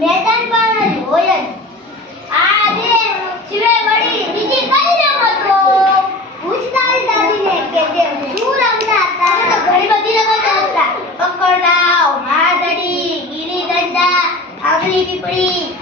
મેદાન પણ હોય જ. આજે સિવાય વળી બીજી કઈ રમતો પૂછતા દાદીને કે તે શું રમતા હતા. તો ઘણી બધી રમતો હતા. પકડદાવ, માધડી, ગીલી દંડા, આગલી પીપળી,